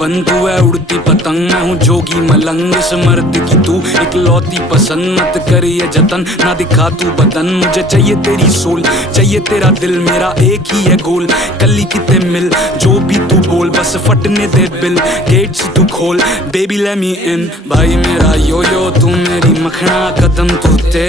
बन, तू है उड़ती पतंग, मैं हूँ जोगी मलंग। इस मर्द की तू इकलौती पसंद, मत कर ये जतन, ना दिखा तू बदन। मुझे चाहिए तेरी सोल, चाहिए तेरा दिल, मेरा एक ही है गोल, कली किते मिल, जो भी तू बोल बस फटने दे बिल। गेट्स तू खोल, बेबी लेट मी इन, भाई मेरा यो यो तू मेरी मखना, कदम तू तेरे